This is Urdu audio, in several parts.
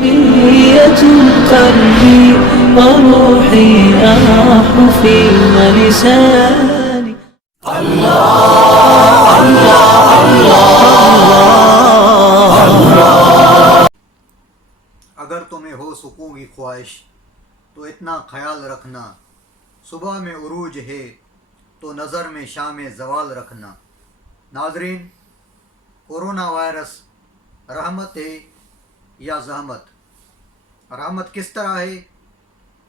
عربية قلبي وروحي آح في ولساني. اگر تمہیں ہو سکون کی خواہش تو اتنا خیال رکھنا، صبح میں عروج ہے تو نظر میں شام زوال رکھنا۔ ناظرین، کورونا وائرس رحمت ہے یا زحمت؟ رحمت کس طرح ہے،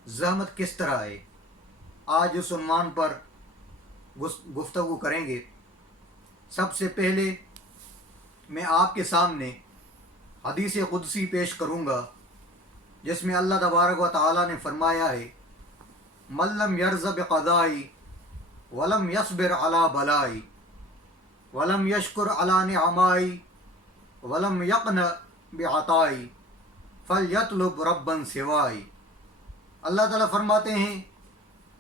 زحمت کس طرح ہے؟ آج اس عنوان پر گفتگو کریں گے۔ سب سے پہلے میں آپ کے سامنے حدیث قدسی پیش کروں گا، جس میں اللہ تبارک و تعالی نے فرمایا ہے: من لم یرض بقضائی ولم یصبر علی بلائی ولم یشکر علی نعمائی ولم یقن بعطائی فلیطلب ربا سوائی۔ اللہ تعالیٰ فرماتے ہیں،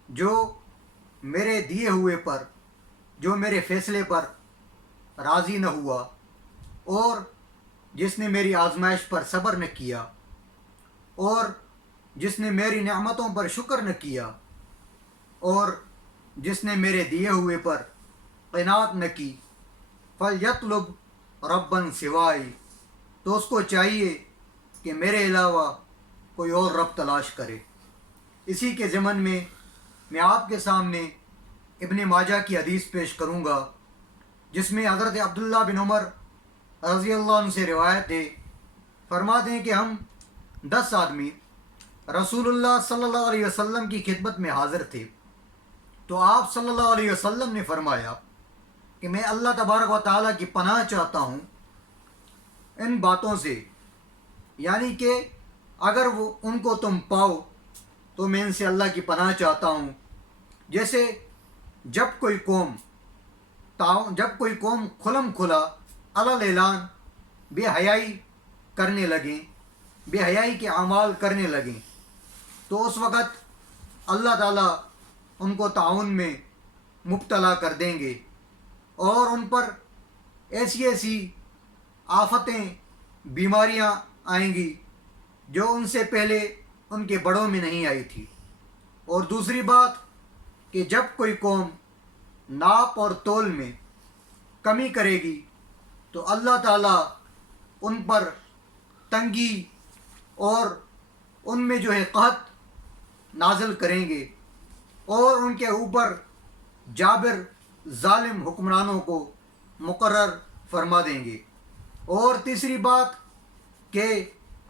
جو میرے دیے ہوئے پر، جو میرے فیصلے پر راضی نہ ہوا، اور جس نے میری آزمائش پر صبر نہ کیا، اور جس نے میری نعمتوں پر شکر نہ کیا، اور جس نے میرے دیے ہوئے پر قناعت نہ کی، فَلْيَطْلُبْ رَبًّا سِوَائی، تو اس کو چاہیے کہ میرے علاوہ کوئی اور رب تلاش کرے۔ اسی کے ضمن میں آپ کے سامنے ابن ماجہ کی حدیث پیش کروں گا، جس میں حضرت عبداللہ بن عمر رضی اللہ عنہ سے روایت ہے، فرماتے ہیں کہ ہم 10 آدمی رسول اللہ صلی اللہ علیہ وسلم کی خدمت میں حاضر تھے، تو آپ صلی اللہ علیہ وسلم نے فرمایا کہ میں اللہ تبارک و تعالیٰ کی پناہ چاہتا ہوں ان باتوں سے، یعنی کہ اگر وہ ان کو تم پاؤ تو میں ان سے اللہ کی پناہ چاہتا ہوں، جیسے جب کوئی قوم کھلم کھلا علل اعلان بے حیائی کرنے لگیں، بے حیائی کے اعمال کرنے لگیں، تو اس وقت اللہ تعالیٰ ان کو طاعون میں مبتلا کر دیں گے، اور ان پر ایسی ایسی آفتیں، بیماریاں آئیں گی جو ان سے پہلے ان کے بڑوں میں نہیں آئی تھی۔ اور دوسری بات کہ جب کوئی قوم ناپ اور تول میں کمی کرے گی تو اللہ تعالیٰ ان پر تنگی اور ان میں جو ہے قحط نازل کریں گے، اور ان کے اوپر جابر ظالم حکمرانوں کو مقرر فرما دیں گے۔ اور تیسری بات کہ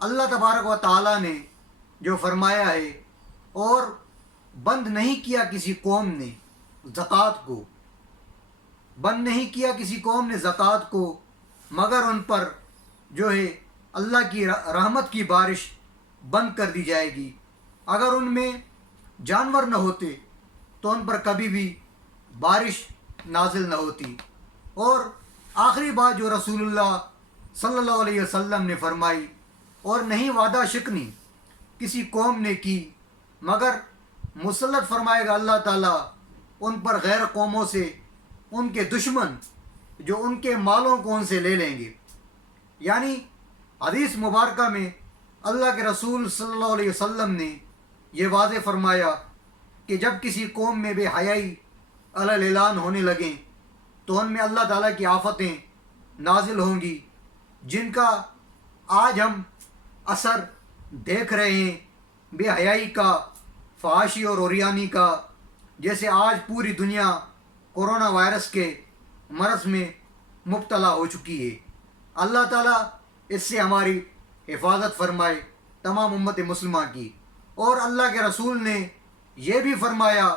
اللہ تبارک و تعالیٰ نے جو فرمایا ہے، اور بند نہیں کیا کسی قوم نے زکوٰۃ کو، بند نہیں کیا کسی قوم نے زکوٰۃ کو، مگر ان پر جو ہے اللہ کی رحمت کی بارش بند کر دی جائے گی۔ اگر ان میں جانور نہ ہوتے تو ان پر کبھی بھی بارش نازل نہ ہوتی۔ اور آخری بات جو رسول اللہ صلی اللہ علیہ وسلم نے فرمائی، اور نہیں وعدہ شکنی کسی قوم نے کی، مگر مسلط فرمائے گا اللہ تعالیٰ ان پر غیر قوموں سے ان کے دشمن، جو ان کے مالوں کو ان سے لے لیں گے۔ یعنی حدیث مبارکہ میں اللہ کے رسول صلی اللہ علیہ وسلم نے یہ واضح فرمایا کہ جب کسی قوم میں بے حیائی علل اعلان ہونے لگیں تو ان میں اللہ تعالیٰ کی آفتیں نازل ہوں گی، جن کا آج ہم اثر دیکھ رہے ہیں، بے حیائی کا، فحاشی اور عریانی کا، جیسے آج پوری دنیا کورونا وائرس کے مرض میں مبتلا ہو چکی ہے۔ اللہ تعالیٰ اس سے ہماری حفاظت فرمائے، تمام امت مسلمہ کی۔ اور اللہ کے رسول نے یہ بھی فرمایا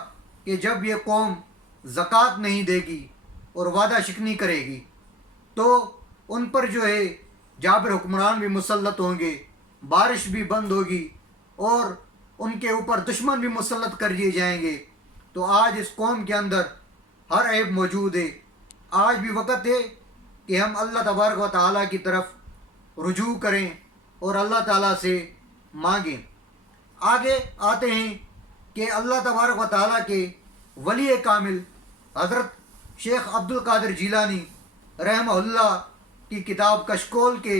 کہ جب یہ قوم زکوٰۃ نہیں دے گی اور وعدہ شکنی کرے گی تو ان پر جو ہے جابر حکمران بھی مسلط ہوں گے، بارش بھی بند ہوگی، اور ان کے اوپر دشمن بھی مسلط کر دیے جائیں گے۔ تو آج اس قوم کے اندر ہر عیب موجود ہے۔ آج بھی وقت ہے کہ ہم اللہ تبارک و تعالیٰ کی طرف رجوع کریں اور اللہ تعالیٰ سے مانگیں۔ آگے آتے ہیں کہ اللہ تبارک و تعالیٰ کے ولی کامل حضرت شیخ عبد القادر جیلانی رحمہ اللہ کی کتاب کشکول کے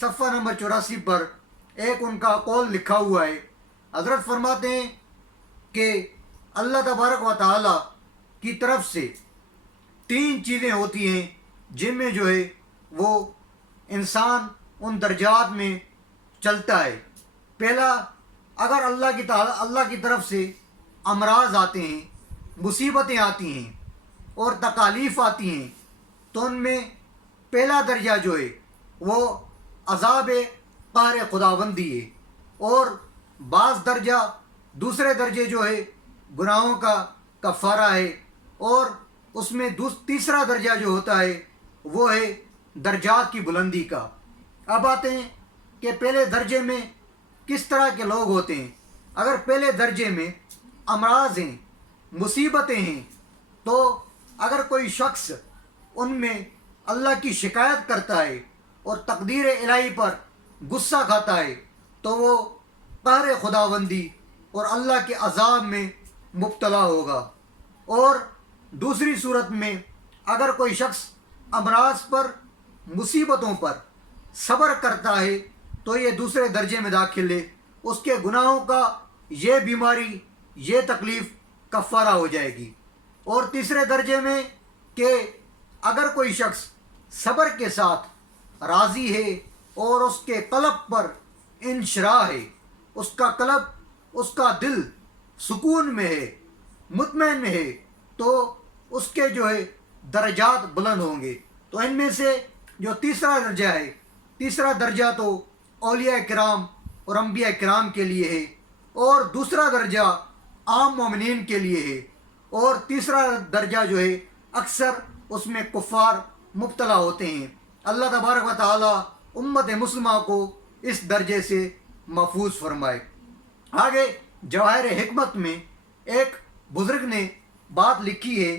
صفحہ نمبر 84 پر ایک ان کا قول لکھا ہوا ہے. حضرت فرماتے ہیں کہ اللہ تبارک و تعالی کی طرف سے 3 چیزیں ہوتی ہیں جن میں جو ہے وہ انسان ان درجات میں چلتا ہے. پہلا، اگر اللہ کی طرف سے امراض آتے ہیں، مصیبتیں آتی ہیں اور تکالیف آتی ہیں، تو ان میں پہلا درجہ جو ہے وہ عذاب قہر خداوندی ہے، اور بعض درجہ دوسرے درجے جو ہے گناہوں کا کفارہ ہے، اور اس میں تیسرا درجہ جو ہوتا ہے وہ ہے درجات کی بلندی کا. اب آتے ہیں کہ پہلے درجے میں کس طرح کے لوگ ہوتے ہیں. اگر پہلے درجے میں امراض ہیں، مصیبتیں ہیں، تو اگر کوئی شخص ان میں اللہ کی شکایت کرتا ہے اور تقدیر الہی پر غصہ کھاتا ہے تو وہ قہر خداوندی اور اللہ کے عذاب میں مبتلا ہوگا. اور دوسری صورت میں اگر کوئی شخص امراض پر، مصیبتوں پر صبر کرتا ہے تو یہ دوسرے درجے میں داخل ہے. اس کے گناہوں کا یہ بیماری، یہ تکلیف کفارہ ہو جائے گی. اور تیسرے درجے میں کہ اگر کوئی شخص صبر کے ساتھ راضی ہے اور اس کے قلب پر انشراح ہے، اس کا قلب، اس کا دل سکون میں ہے، مطمئن میں ہے، تو اس کے جو ہے درجات بلند ہوں گے. تو ان میں سے جو تیسرا درجہ ہے، تیسرا درجہ تو اولیاء کرام اور انبیاء کرام کے لیے ہے، اور دوسرا درجہ عام مومنین کے لیے ہے، اور تیسرا درجہ جو ہے اکثر اس میں کفار مبتلا ہوتے ہیں. اللہ تبارک و تعالی امت مسلمہ کو اس درجے سے محفوظ فرمائے. آگے جواہر حکمت میں ایک بزرگ نے بات لکھی ہے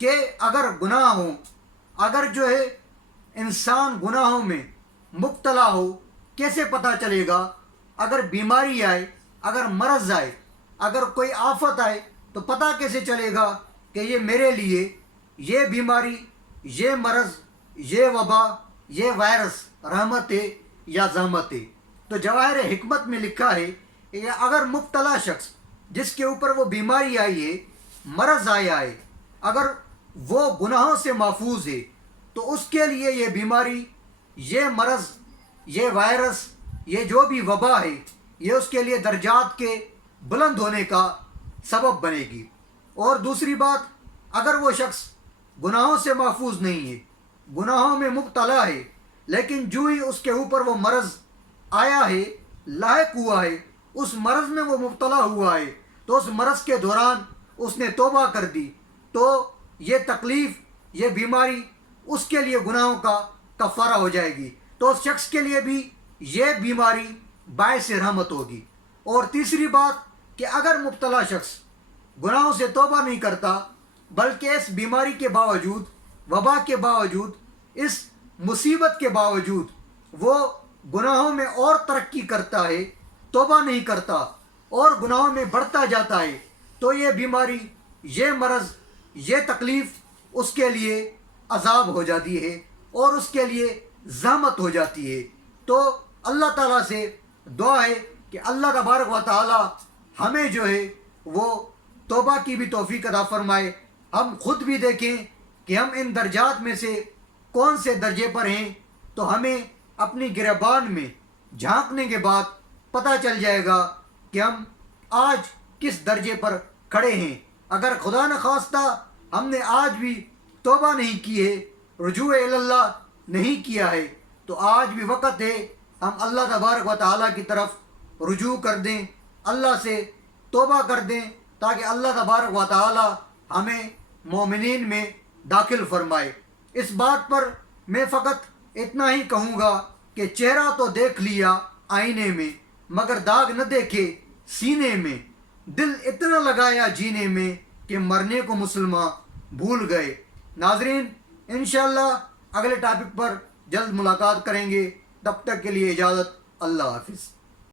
کہ اگر گناہ ہوں، اگر جو ہے انسان گناہوں میں مبتلا ہو، کیسے پتہ چلے گا؟ اگر بیماری آئے، اگر مرض آئے، اگر کوئی آفت آئے تو پتہ کیسے چلے گا کہ یہ میرے لیے یہ بیماری، یہ مرض، یہ وبا، یہ وائرس رحمت ہے یا زحمت ہے؟ تو جواہر حکمت میں لکھا ہے کہ اگر مبتلا شخص جس کے اوپر وہ بیماری آئی ہے، مرض آیا ہے، اگر وہ گناہوں سے محفوظ ہے تو اس کے لیے یہ بیماری، یہ مرض، یہ وائرس، یہ جو بھی وبا ہے، یہ اس کے لیے درجات کے بلند ہونے کا سبب بنے گی. اور دوسری بات، اگر وہ شخص گناہوں سے محفوظ نہیں ہے، گناہوں میں مبتلا ہے، لیکن جو ہی اس کے اوپر وہ مرض آیا ہے، لاحق ہوا ہے، اس مرض میں وہ مبتلا ہوا ہے، تو اس مرض کے دوران اس نے توبہ کر دی تو یہ تکلیف، یہ بیماری اس کے لیے گناہوں کا کفارہ ہو جائے گی. تو اس شخص کے لیے بھی یہ بیماری باعث رحمت ہوگی. اور تیسری بات کہ اگر مبتلا شخص گناہوں سے توبہ نہیں کرتا، بلکہ اس بیماری کے باوجود، وبا کے باوجود، اس مصیبت کے باوجود وہ گناہوں میں اور ترقی کرتا ہے، توبہ نہیں کرتا اور گناہوں میں بڑھتا جاتا ہے، تو یہ بیماری، یہ مرض، یہ تکلیف اس کے لیے عذاب ہو جاتی ہے اور اس کے لیے زحمت ہو جاتی ہے. تو اللہ تعالیٰ سے دعا ہے کہ اللہ تبارک و تعالیٰ ہمیں جو ہے وہ توبہ کی بھی توفیق عطا فرمائے. ہم خود بھی دیکھیں کہ ہم ان درجات میں سے کون سے درجے پر ہیں، تو ہمیں اپنی گریبان میں جھانکنے کے بعد پتہ چل جائے گا کہ ہم آج کس درجے پر کھڑے ہیں. اگر خدا نخواستہ ہم نے آج بھی توبہ نہیں کی ہے، رجوع اللہ نہیں کیا ہے، تو آج بھی وقت ہے ہم اللہ تبارک و تعالیٰ کی طرف رجوع کر دیں، اللہ سے توبہ کر دیں، تاکہ اللہ تبارک و تعالیٰ ہمیں مومنین میں داخل فرمائے. اس بات پر میں فقط اتنا ہی کہوں گا کہ چہرہ تو دیکھ لیا آئینے میں، مگر داغ نہ دیکھے سینے میں، دل اتنا لگایا جینے میں کہ مرنے کو مسلمان بھول گئے. ناظرین، انشاءاللہ اگلے ٹاپک پر جلد ملاقات کریں گے. تب تک کے لیے اجازت. اللہ حافظ.